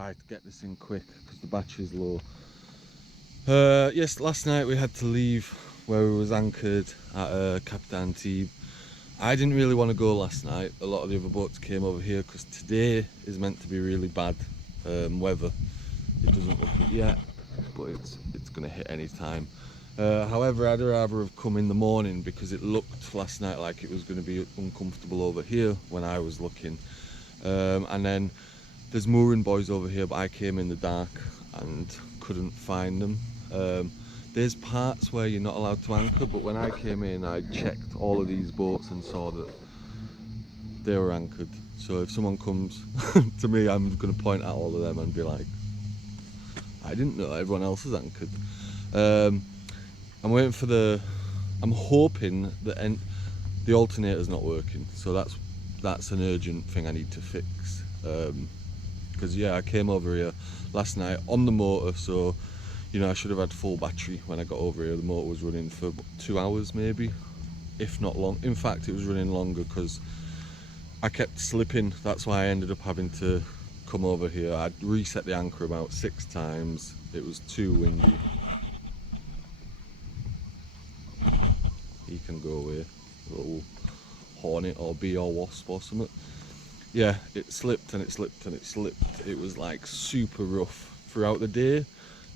Right, get this in quick because the battery's low. Yes, last night we had to leave where we was anchored at Capitan Tibes. I didn't really want to go last night. A lot of the other boats came over here because today is meant to be really bad weather. It doesn't look it yet, but it's going to hit any time. However, I'd rather have come in the morning because it looked last night like it was going to be uncomfortable over here when I was looking. And then there's mooring buoys over here, but I came in the dark and couldn't find them. There's parts where you're not allowed to anchor, but when I came in I checked all of these boats and saw that they were anchored. So if someone comes to me, I'm going to point at all of them and be like, I didn't know everyone else is anchored. I'm waiting for I'm hoping that the alternator's not working, so that's an urgent thing I need to fix. Because yeah, I came over here last night on the motor, so you know I should have had full battery when I got over here. The motor was running for 2 hours maybe, if not long. In fact, it was running longer because I kept slipping. That's why I ended up having to come over here. I'd reset the anchor about 6 times. It was too windy. He can go away, little hornet or bee or wasp or something. Yeah, it slipped and it slipped and it slipped. It was like super rough throughout the day,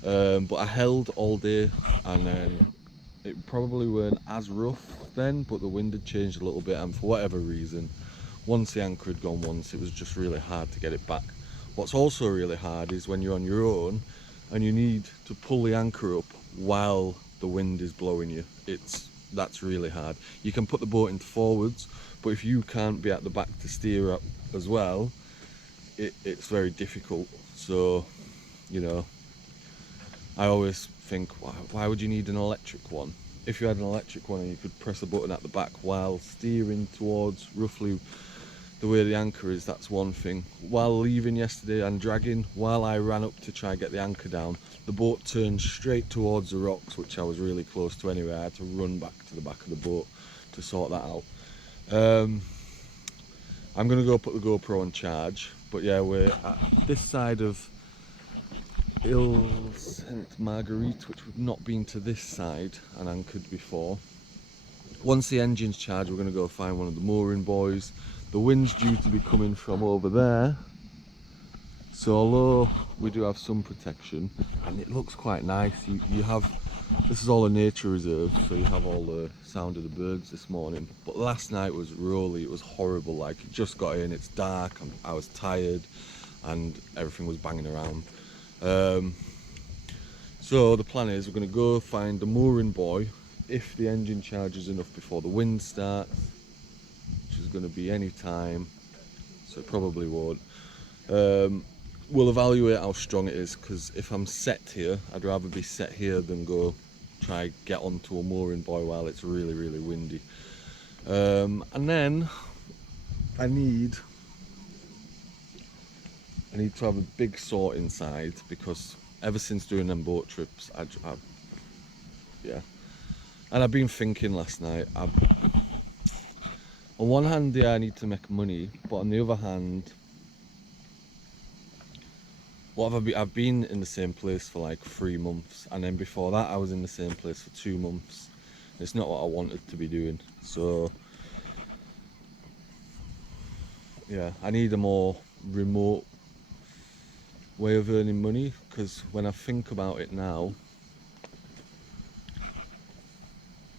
but I held all day, and then it probably weren't as rough then, but the wind had changed a little bit, and for whatever reason, once the anchor had gone once, it was just really hard to get it back. What's also really hard is when you're on your own and you need to pull the anchor up while the wind is blowing you. That's really hard. You can put the boat into forwards, but if you can't be at the back to steer up as well, it's very difficult. So, you know, I always think, why would you need an electric one? If you had an electric one and you could press a button at the back while steering towards roughly the way the anchor is, that's one thing. While leaving yesterday and dragging, while I ran up to try and get the anchor down, the boat turned straight towards the rocks, which I was really close to anyway. I had to run back to the back of the boat to sort that out. I'm going to go put the GoPro on charge, but yeah, we're at this side of Iles de Lerins, which we've not been to this side and anchored before. Once the engine's charged, we're going to go find one of the mooring buoys. The wind's due to be coming from over there, so although we do have some protection and it looks quite nice, you have, this is all a nature reserve, so you have all the sound of the birds this morning. But last night was rolly, it was horrible. Like, it just got in, it's dark, I was tired and everything was banging around. So the plan is we're going to go find the mooring buoy if the engine charges enough before the wind starts, which is going to be any time, so it probably won't. We'll evaluate how strong it is, because if I'm set here, I'd rather be set here than go try get onto a mooring buoy while it's really, really windy. And then I need to have a big saw inside, because ever since doing them boat trips, yeah. And I've been thinking last night, on one hand, yeah, I need to make money, but on the other hand, what have I been? I've been in the same place for like 3 months, and then before that I was in the same place for 2 months. It's not what I wanted to be doing, so yeah, I need a more remote way of earning money, because when I think about it now,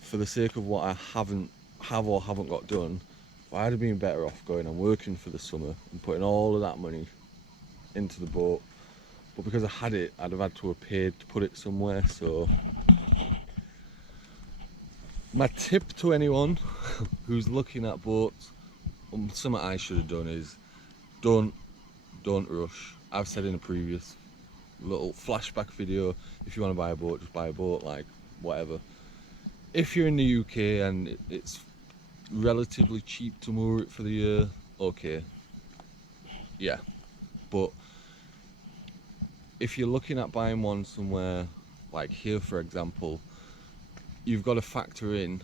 for the sake of what I haven't got done, I'd have been better off going and working for the summer and putting all of that money into the boat. But because I had it, I'd have had to have paid to put it somewhere. So my tip to anyone who's looking at boats, something I should have done is don't rush. I've said in a previous little flashback video, if you want to buy a boat, just buy a boat, like whatever. If you're in the UK and it's relatively cheap to moor it for the year, okay, yeah. But if you're looking at buying one somewhere like here, for example, you've got to factor in,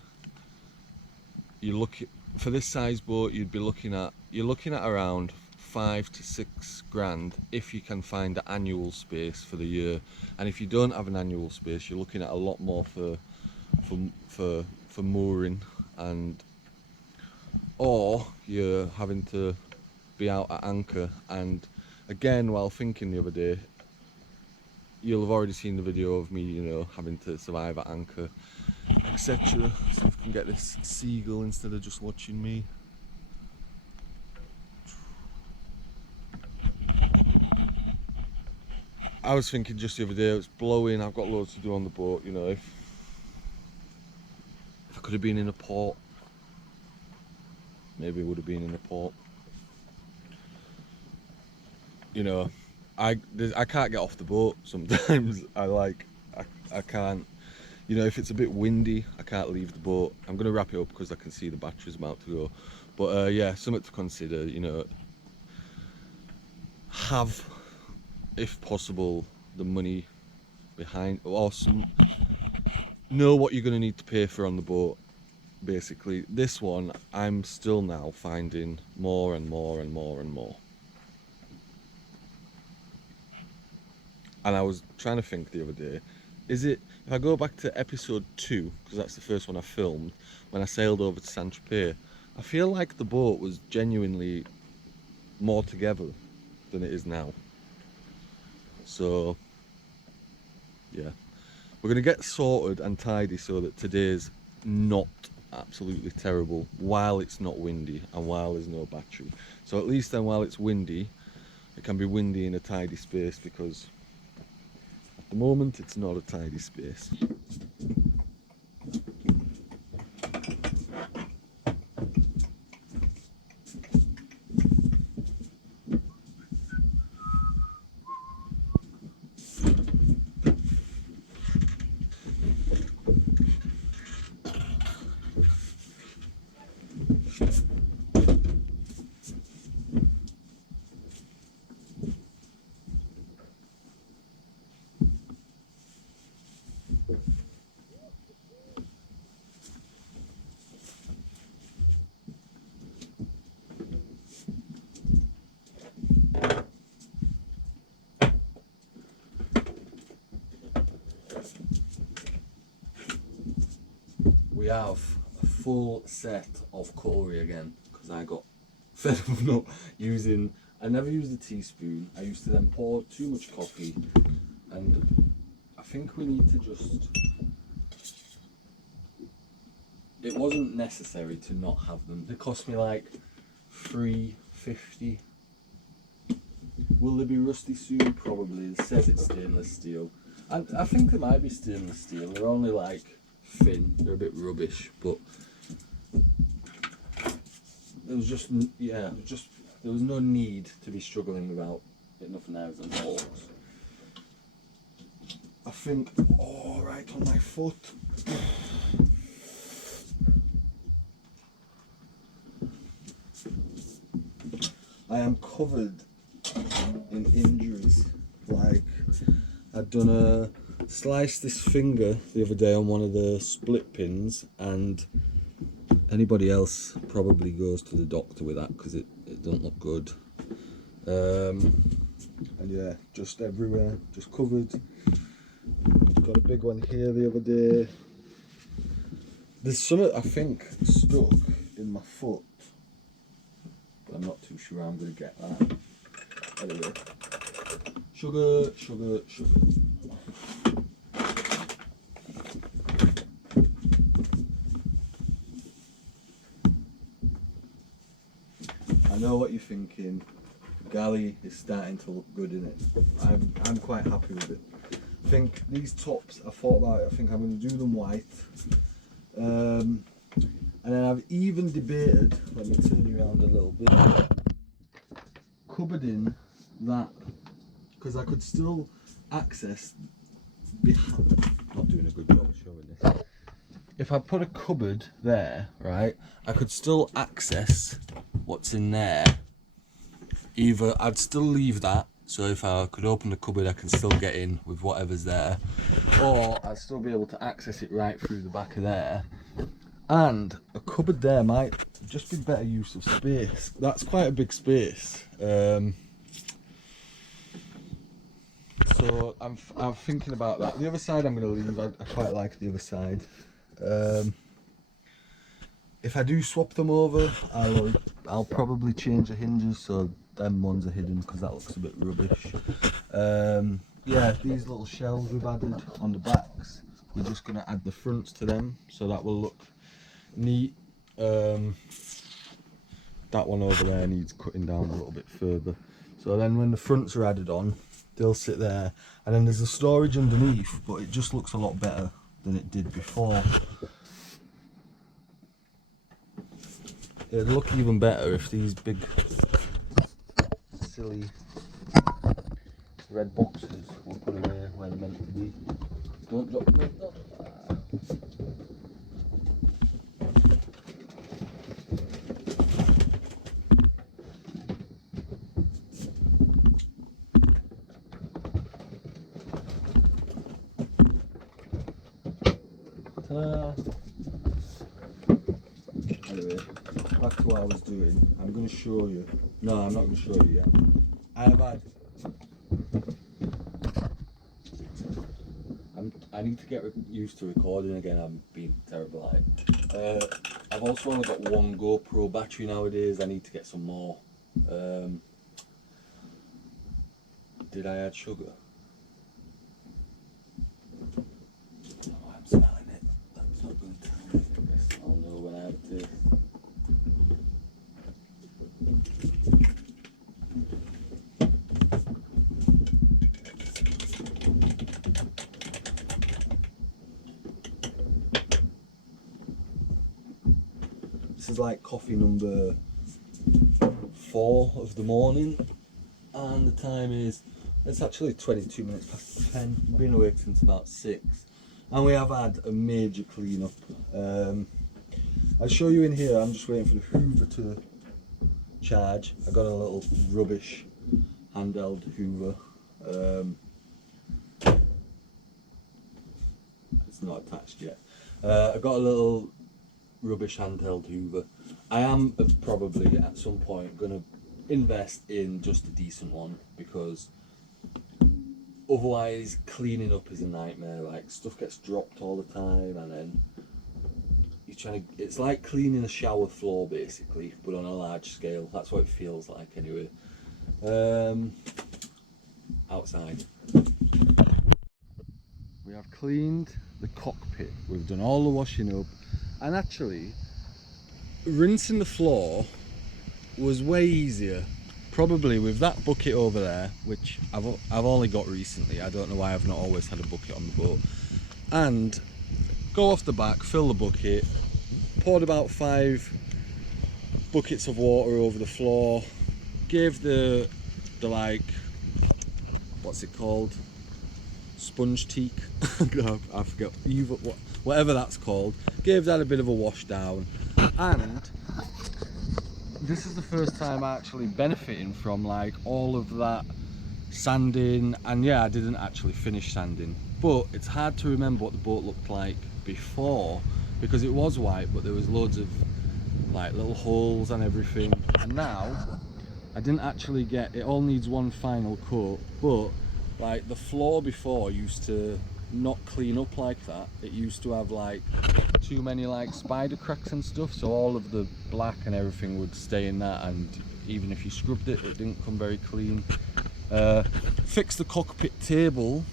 for this size boat, you're looking at around 5 to 6 grand if you can find an annual space for the year. And if you don't have an annual space, you're looking at a lot more for mooring, and or you're having to be out at anchor. And again, while thinking the other day, you'll have already seen the video of me, you know, having to survive at anchor, etc. So if we can get this seagull instead of just watching me. I was thinking just the other day, it's blowing, I've got loads to do on the boat, you know, if I could have been in a port, maybe it would have been in a port. You know, I can't get off the boat sometimes. I can't, you know, if it's a bit windy, I can't leave the boat. I'm going to wrap it up because I can see the battery's about to go. But yeah, something to consider, you know, have, if possible, the money behind, or know what you're going to need to pay for on the boat. Basically, this one, I'm still now finding more and more and more and more. And I was trying to think the other day, is it, if I go back to episode 2, because that's the first one I filmed, when I sailed over to Saint-Tropez, I feel like the boat was genuinely more together than it is now. So, yeah. We're going to get sorted and tidy so that today's not absolutely terrible while it's not windy and while there's no battery. So at least then while it's windy, it can be windy in a tidy space, because at the moment it's not a tidy space. We have a full set of cutlery again, because I got fed up not using, I never used a teaspoon. I used to then pour too much coffee, and I think we need to just, it wasn't necessary to not have them. They cost me like $3.50. Will they be rusty soon? Probably. It says it's stainless steel. And I think they might be stainless steel. They're only like thin, they're a bit rubbish, but there was just, yeah, there was no need to be struggling without enough knives and forks. I think, oh, right on my foot. I am covered in injuries. Like, I'd done a sliced this finger the other day on one of the split pins, and anybody else probably goes to the doctor with that because it doesn't look good. And yeah, just everywhere, just covered. Got a big one here the other day. There's something I think stuck in my foot, but I'm not too sure how I'm going to get that. Anyway, sugar, sugar, sugar. I know what you're thinking. The galley is starting to look good in it. I'm quite happy with it. I think these tops, I thought about it, I think I'm going to do them white. And then I've even debated, let me turn you around a little bit, cupboarding that, because I could still access behind, not doing a good job of showing this. If I put a cupboard there, right, I could still access what's in there. Either I'd still leave that, so if I could open the cupboard I can still get in with whatever's there, or I'd still be able to access it right through the back of there, And a cupboard there might just be better use of space. That's quite a big space. So I'm thinking about that. The other side I'm going to leave. I quite like the other side. If I do swap them over, I'll probably change the hinges so them ones are hidden because that looks a bit rubbish. Yeah, these little shelves we've added on the backs, we're just going to add the fronts to them so that will look neat. That one over there needs cutting down a little bit further. So then when the fronts are added on, they'll sit there, and then there's a storage underneath, but it just looks a lot better than it did before. It'd look even better if these big silly red boxes were put away where they're meant to be. Don't drop them in. Anyway, back to what I was doing. I'm going to show you. No, I'm not going to show you yet. I need to get used to recording again. I'm being terrible at it. I've also only got one GoPro battery nowadays. I need to get some more. Did I add sugar? No, I'm smelling it. That's not going to tell me. I'll know when I have to. This is like coffee number 4 of the morning, and the time is, it's actually 22 minutes past 10. We've been awake since about 6, and we have had a major clean up. I'll show you in here. I'm just waiting for the Hoover to charge. I got a little rubbish handheld Hoover. It's not attached yet. I got a little rubbish handheld Hoover. I am probably at some point going to invest in just a decent one, because otherwise cleaning up is a nightmare. Like, stuff gets dropped all the time, and then you're trying to, it's like cleaning a shower floor basically, but on a large scale. That's what it feels like anyway. Outside we have cleaned the cockpit, we've done all the washing up, and actually rinsing the floor was way easier, probably with that bucket over there, which I've only got recently. I don't know why I've not always had a bucket on the boat. And go off the back, fill the bucket, poured about 5 buckets of water over the floor, gave the like, what's it called, sponge teak, I forget, whatever that's called, gave that a bit of a wash down. And this is the first time actually benefiting from like all of that sanding. And yeah, I didn't actually finish sanding, but it's hard to remember what the boat looked like before, because it was white but there was loads of like little holes and everything. And now I didn't actually get, it all needs one final coat, but like the floor before used to not clean up like that. It used to have like too many like spider cracks and stuff, so all of the black and everything would stay in that, and even if you scrubbed it, it didn't come very clean. Fixed the cockpit table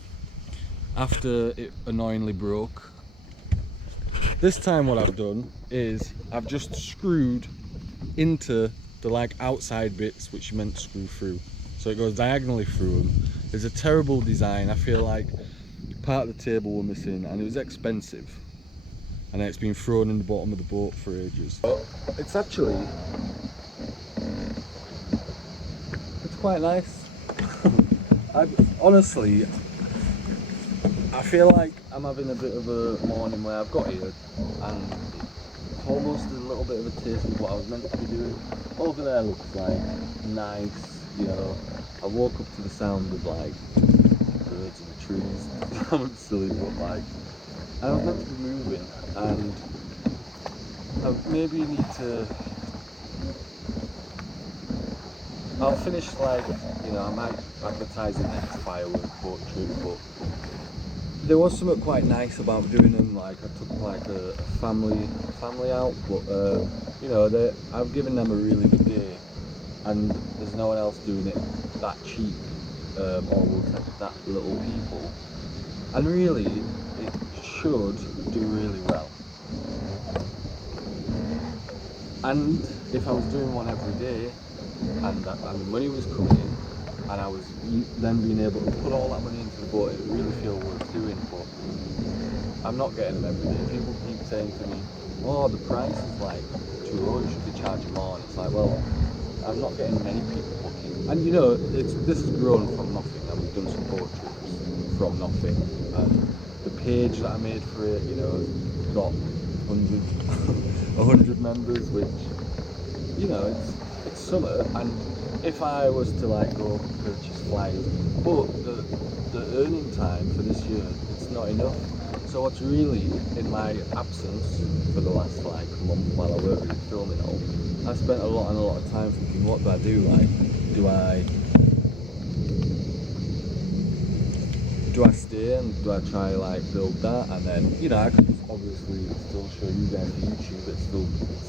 after it annoyingly broke. This time what I've done is I've just screwed into the like outside bits which you meant to screw through, so it goes diagonally through them. It's a terrible design. I feel like part of the table were missing, and it was expensive, and it's been thrown in the bottom of the boat for ages. But it's actually, it's quite nice. Honestly, I feel like I'm having a bit of a morning where I've got here and it's almost a little bit of a taste of what I was meant to be doing. Over there looks like nice, you know. I woke up to the sound of like birds in the trees. I'm silly, but like I was meant to be moving, and maybe need to. I'll finish like, I might advertise the next firework boat trip, but there was something quite nice about doing them. Like I took like a family out, but I've given them a really good day, and there's no one else doing it that cheap, or will take that little people, and really it should do really well. And if I was doing one every day, and the money was coming in, and I was then being able to put all that money into the boat, it would really feel worth doing. But I'm not getting them every day. People keep saying to me, "Oh, the price is like too low. You should be charging more." And it's like, well, I'm not getting many people booking. And this has grown from nothing. And we've done some boat trips from nothing. And the page that I made for it, got 100 members, which it's summer, and if I was to like go purchase flyers, but the earning time for this year, it's not enough. So what's really in my absence for the last like month while I work with filming all, I spent a lot of time thinking, what do I do? Like, do I stay and do I try like build that, and then I could obviously still show you guys on YouTube. It'd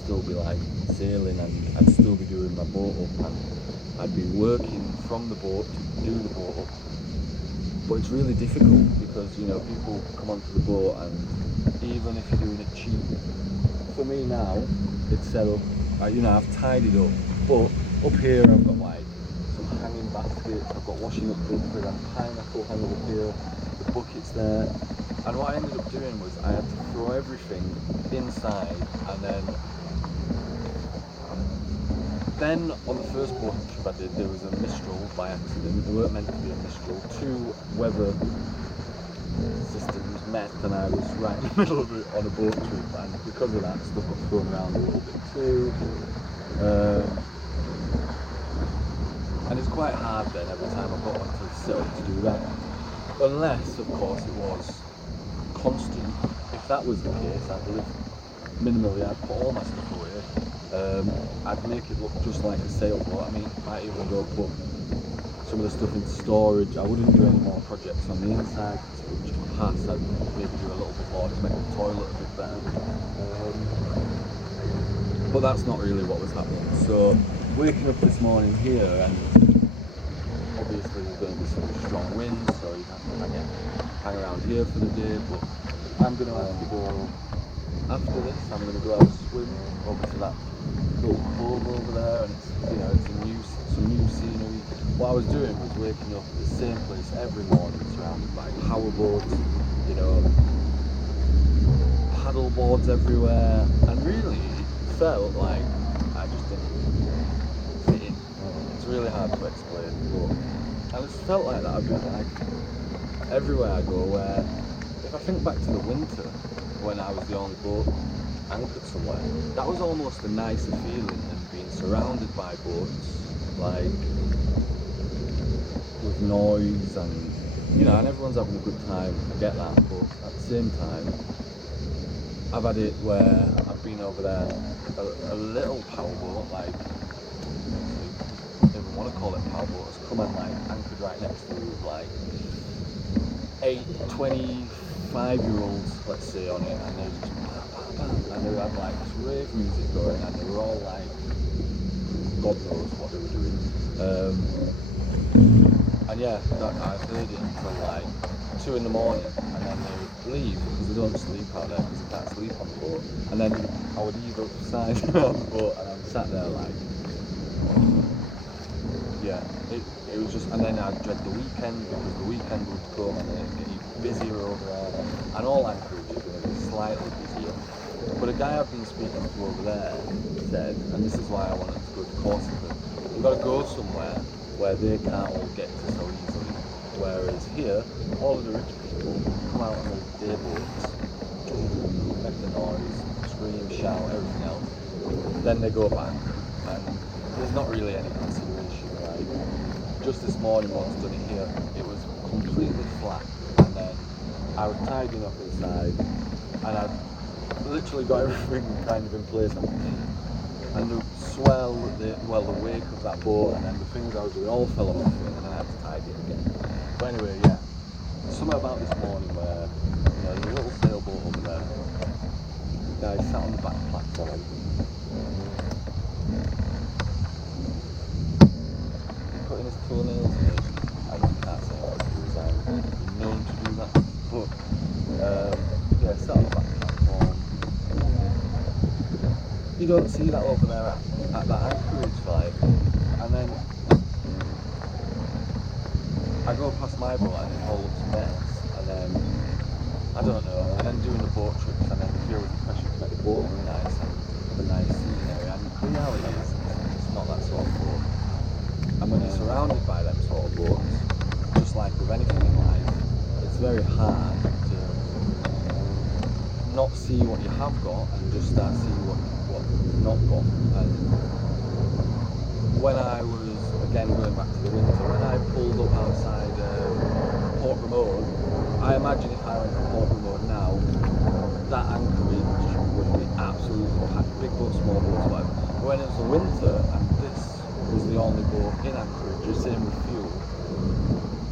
still be like sailing, and I'd still be doing my boat up, and I'd be working from the boat to do the boat up. But it's really difficult because people come onto the boat, and even if you're doing it cheap, for me now it's set up. I've tidied up, but up here I've got like some hanging baskets. I've got washing up liquid and pineapple hanging up here. The buckets there. And what I ended up doing was I had to throw everything inside, and then on the first boat trip I did, there was a mistral by accident. There weren't meant to be a mistral. Two weather systems met, and I was right in the middle of it on a boat trip, and because of that stuff got thrown around a little bit too. And it's quite hard then every time I got onto the set up to do that. Unless, of course, it was constant. If that was the case, I'd live minimally. I'd put all my stuff away. I'd make it look just like a sailboat. I mean, might even go put some of the stuff into storage. I wouldn't do any more projects on the inside. Which perhaps I'd maybe do a little bit more to make the toilet a bit better. But that's not really what was happening. So waking up this morning here, and obviously there's going to be some strong winds, so you have to hang around here for the day. But I'm going to have to go after this. I'm going to go out and swim over to that little cove over there, and it's some new scenery. What I was doing was waking up at the same place every morning, surrounded by power boats, paddle boards everywhere, and really it felt like I just didn't fit in. It's really hard to explain, but I just felt like that. I've been like everywhere I go, where if I think back to the winter when I was the only boat anchored somewhere, that was almost a nicer feeling than being surrounded by boats, like with noise and everyone's having a good time. I get that, but at the same time, I've had it where I've been over there, a little powerboat, like, if you want to call it a powerboat, has come and like anchored right next to me with like 25-year-olds, let's say, on it, and they're just and they had like this rave music going, and they were all like, God knows what they were doing. And yeah, I heard it until like 2 in the morning, and then they would leave because they don't sleep out there because they can't sleep on the boat. And then I would either side on the boat, and I'm sat there like, yeah, it was just. And then I'd dread the weekend because the weekend would come and it'd get even busier over there, and all anchorage is going to be slightly busier. But a guy I've been speaking to over there said, and this is why I wanted to go to Corsica, you've got to go somewhere where they can't all get to so easily. Whereas here, all of the rich people come out on those day boats, make the noise, scream, shout, everything else. Then they go back, and there's not really any consideration. Like, just this morning, once done it here, it was completely flat, and then I was tidying up inside, and I'd literally got everything kind of in place, and the swell, the wake of that boat, and then the things I was doing all fell off, and then I had to tidy it again. But anyway, yeah, something about this morning where, you know, there's a little sailboat over there. The guy sat on the back platform, putting his toenails in it. I just can't say what he was. I'm known to do that, but yeah, sat on the back platform. You don't see that over there at that anchorage, like, and then I go past my boat and it all looks a mess, and then I don't know, and then doing the boat trips, and then feel the pressure to make the boat really nice and the nice scenery, and the reality is it's not that sort of boat. And when you're surrounded by them sort of boats, just like with anything in life, it's very hard to not see what you have got and just start seeing what you've not got. And when I was, again going back to the winter, when I pulled up outside Port Ramon, I imagine if I went to Port Ramon now, that anchorage would be absolutely packed, big boats, small boats, whatever. But when it was the winter and this was the only boat in Anchorage, just same with fuel,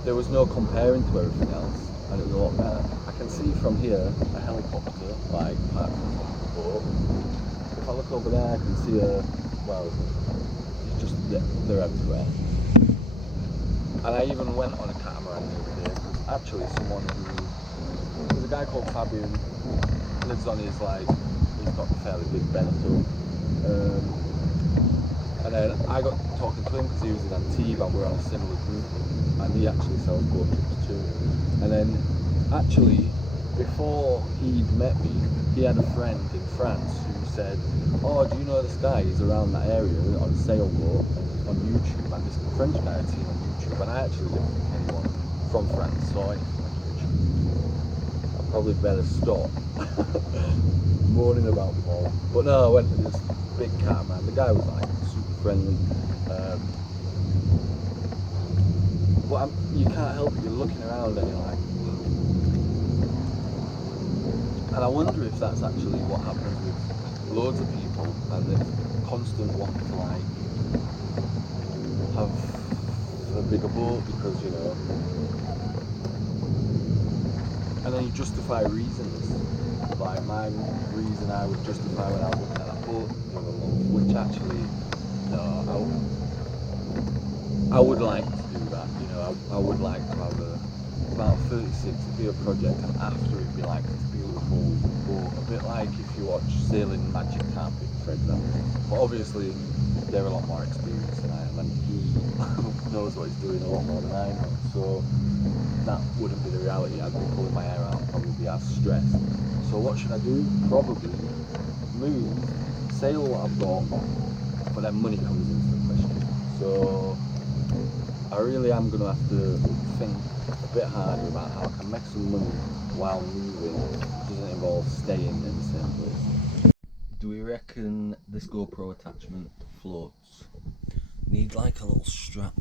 there was no comparing to everything else, and it was a lot better. I can see from here a helicopter, like parked on top of the boat. If I look over there, I can see it's just, they're everywhere. And I even went on a catamaran the other day, because actually there's a guy called Fabian, lives on his, he's got a fairly big Beneteau. And then I got talking to him because he was in Antibes and we're on a similar group, and he actually sells boat trips too. And then actually, before he'd met me, he had a friend in France who said, "Oh, do you know this guy? He's around that area on a sailboat on YouTube." And this French guy I'd seen on YouTube, and I actually didn't think anyone from France saw anything on YouTube. I probably better stop moaning about them all. But no, I went to this big catamaran. The guy was like super friendly. But you can't help it, you're looking around and you're like, and I wonder if that's actually what happens with loads of people, and this constant want to have a bigger boat because, you know, and then you justify reasons. Like my reason I would justify when I was looking at that boat the other month, which actually, no, I would like to do that, you know, I would like to have about 36, it'd be a project, and after it'd be like this beautiful boat, a bit like if you watch Sailing Magic Carpet, for example. But obviously, they're a lot more experienced than I am, and he knows what he's doing a lot more than I know, so that wouldn't be the reality. I'd be pulling my hair out, probably be as stressed. So what should I do? Probably move, sail what I've got, but then money comes into the question. So I really am going to have to think a bit harder about how I can make some money while moving. It doesn't involve staying in the same place. Do we reckon this GoPro attachment floats? Need like a little strap